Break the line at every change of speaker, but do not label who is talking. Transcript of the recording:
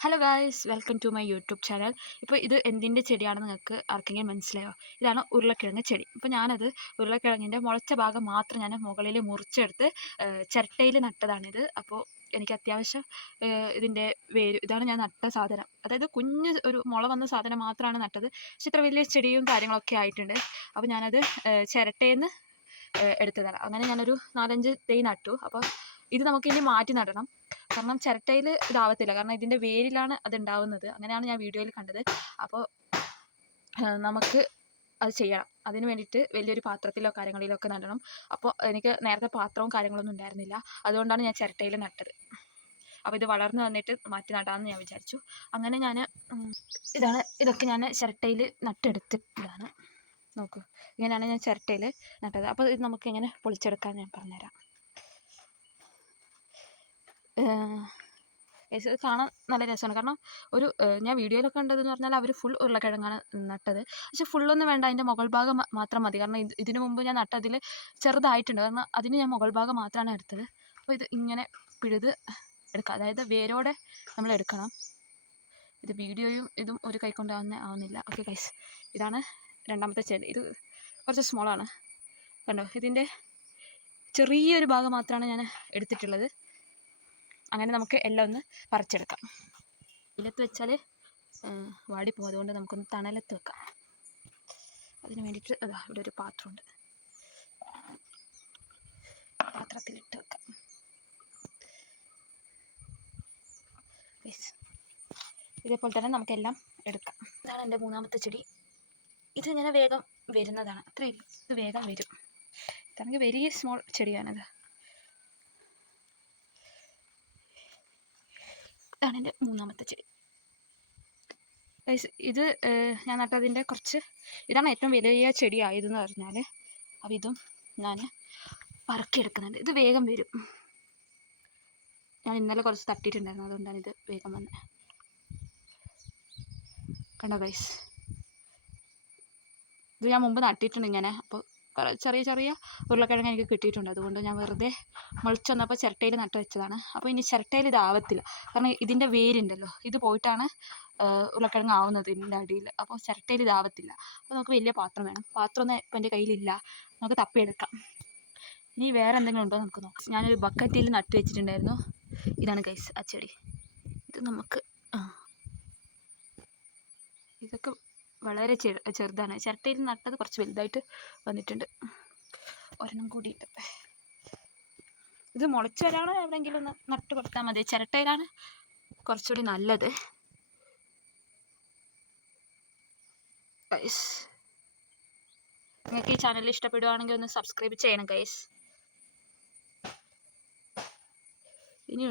Hello guys welcome to my YouTube channel ഇപ്പോൾ ഇത് എന്തിന്റെ ചെടിയാണെന്ന് നിങ്ങൾക്ക് ആർക്കെങ്കിലും മനസ്സിലായോ? ഇതാണ് ഉരുളക്കിഴങ്ങ് ചെടി. അപ്പോൾ ഞാനത് ഉരുളക്കിഴങ്ങിന്റെ മുളച്ച ഭാഗം മാത്രം ഞാൻ മുകളിൽ മുറിച്ചെടുത്ത് ചിരട്ടയിൽ നട്ടതാണിത് അപ്പോൾ എനിക്ക് അത്യാവശ്യം ഇതിന്റെ വേര് ഇതാണ് ഞാൻ നട്ട സാധനം. അതായത് കുഞ്ഞ് ഒരു മുള വന്ന സാധനം മാത്രമാണ് നട്ടത്. പക്ഷെ ഇത്ര വലിയ ചെടിയും കാര്യങ്ങളൊക്കെ ആയിട്ടുണ്ട്. അപ്പോൾ ഞാനത് ചിരട്ടയിൽ നിന്ന് എടുത്തതാണ്. അങ്ങനെ ഞാനൊരു നാലഞ്ച് തൈ നട്ടു. അപ്പോൾ ഇത് നമുക്ക് ഇനി മാറ്റി നടണം. കാരണം ചിരട്ടയിൽ ഇതാവത്തില്ല. കാരണം ഇതിന്റെ വേരിലാണ് അത് ഉണ്ടാവുന്നത് അങ്ങനെയാണ് ഞാൻ വീഡിയോയിൽ കണ്ടത്. അപ്പോൾ നമുക്ക് അത് ചെയ്യണം. അതിന് വേണ്ടിയിട്ട് വലിയൊരു പാത്രത്തിലോ കാര്യങ്ങളിലോ ഒക്കെ നടണം. അപ്പോൾ എനിക്ക് നേരത്തെ പാത്രവും കാര്യങ്ങളൊന്നും ഉണ്ടായിരുന്നില്ല. അതുകൊണ്ടാണ് ഞാൻ ചിരട്ടയിൽ നട്ടത്. അപ്പോൾ ഇത് വളർന്നു വന്നിട്ട് മാറ്റി നടാമെന്ന് ഞാൻ വിചാരിച്ചു. അങ്ങനെ ഞാൻ ഇതാണ് ഇതൊക്കെ ഞാൻ ചിരട്ടയിൽ നട്ടെടുത്തിട്ടാണ് നോക്കൂ. ഇങ്ങനെയാണ് ഞാൻ ചിരട്ടയിൽ നട്ടത്. അപ്പോൾ ഇത് നമുക്ക് എങ്ങനെ പൊളിച്ചെടുക്കാൻ ഞാൻ പറഞ്ഞുതരാം. കാണാൻ നല്ല രസമാണ്. കാരണം ഒരു ഞാൻ വീഡിയോയിലൊക്കെ കണ്ടതെന്ന് പറഞ്ഞാൽ അവർ ഫുൾ ഉരുളക്കിഴങ്ങാണ് നട്ടത്. പക്ഷെ ഫുള്ളൊന്നും വേണ്ട അതിന്റെ മുകൾ ഭാഗം മാത്രം മതി. കാരണം ഇത് ഇതിനു മുമ്പ് ഞാൻ നട്ടതിൽ ചെറുതായിട്ടുണ്ട്. കാരണം അതിന് ഞാൻ മുകൾ ഭാഗം മാത്രമാണ് എടുത്തത്. അപ്പോൾ ഇത് ഇങ്ങനെ പിഴുത് എടുക്കുക അതായത് വേരോടെ നമ്മൾ എടുക്കണം. ഇത് വീഡിയോയും ഇതും ഒരു കൈ കൊണ്ടാവുന്ന ആവുന്നില്ല. ഓക്കെ കൈസ് ഇതാണ് രണ്ടാമത്തെ ചെടി. ഇത് കുറച്ച് സ്മോളാണ് കണ്ടോ? ഇതിന്റെ ചെറിയൊരു ഭാഗം മാത്രമാണ് ഞാൻ എടുത്തിട്ടുള്ളത്. അങ്ങനെ നമുക്ക് എല്ലാം ഒന്ന് പറിച്ചെടുക്കാം. വെയിലത്ത് വെച്ചാൽ വാടിപ്പോകും അതുകൊണ്ട് നമുക്കൊന്ന് തണലത്ത് വെക്കാം. അതിന് വേണ്ടിയിട്ട് അതാ ഇവിടെ ഒരു പാത്രമുണ്ട്. പാത്രത്തിലിട്ട് വെക്കാം. ഇതേപോലെ തന്നെ നമുക്കെല്ലാം എടുക്കാം. ഇതാണ് എന്റെ മൂന്നാമത്തെ ചെടി. ഇത് ഇങ്ങനെ വേഗം വരുന്നതാണ്. അത്രയും ഇത് വേഗം വരും. ഇതാണെങ്കിൽ വെരി സ്മോൾ ചെടിയാണത്. ഇതാണ് എന്റെ മൂന്നാമത്തെ ചെടി. ഇത് ഞാൻ നട്ടതിന്റെ കുറച്ച് ഇതാണ് ഏറ്റവും വലിയ ചെടി ആയതെന്ന് പറഞ്ഞാൽ അപ്പോൾ ഇതും ഞാൻ പറക്കിയെടുക്കുന്നുണ്ട്. ഇത് വേഗം വരും. ഞാൻ ഇന്നലെ കുറച്ച് തട്ടിയിട്ടുണ്ടായിരുന്നു. അതുകൊണ്ടാണ് ഇത് വേഗം വന്നത് കണ്ടോ ഗൈസ് ഇത് ഞാൻ മുമ്പ് നട്ടിട്ടുണ്ട് ഇങ്ങനെ. അപ്പോൾ ചെറിയ ചെറിയ ഉരുളക്കിഴങ്ങ് എനിക്ക് കിട്ടിയിട്ടുണ്ട്. അതുകൊണ്ട് ഞാൻ വെറുതെ മുളച്ച് വന്നപ്പോൾ ചിരട്ടയിൽ നട്ട് വെച്ചതാണ്. അപ്പോൾ ഇനി ചിരട്ടയിൽ ഇതാവത്തില്ല കാരണം ഇതിന്റെ വേരുണ്ടല്ലോ. ഇത് പോയിട്ടാണ് ഉരുളക്കിഴങ്ങ് ആവുന്നത് ഇതിന്റെ അടിയിൽ. അപ്പോൾ ചിരട്ടയിൽ ഇതാവത്തില്ല അപ്പോൾ നമുക്ക് വലിയ പാത്രം വേണം. പാത്രം ഒന്നും ഇപ്പം എന്റെ കയ്യിലില്ല. നമുക്ക് തപ്പിയെടുക്കാം. ഇനി വേറെ എന്തെങ്കിലും ഉണ്ടോ നമുക്ക് നോക്കാം. ഞാനൊരു ബക്കറ്റിൽ നട്ട് വെച്ചിട്ടുണ്ടായിരുന്നു. ഇതാണ് ഗൈസ് ആ ചെടി. ഇത് നമുക്ക് ഇതൊക്കെ വളരെ ചെറുതാണ്. ചിരട്ടയിൽ നട്ടത് കുറച്ച് വലുതായിട്ട് വന്നിട്ടുണ്ട്. ഒരെണ്ണം കൂടി ഇത് മുളച്ച് വരാണോ എവിടെയെങ്കിലും ഒന്ന് നട്ട് കൊടുത്താൽ മതി. ചിരട്ടയിലാണ് കുറച്ചുകൂടി നല്ലത്. ഗൈസ് നിങ്ങൾക്ക് ഈ ചാനൽ ഇഷ്ടപ്പെടുവാണെങ്കിൽ ഒന്ന് സബ്സ്ക്രൈബ് ചെയ്യണം ഗൈസ് ഇനി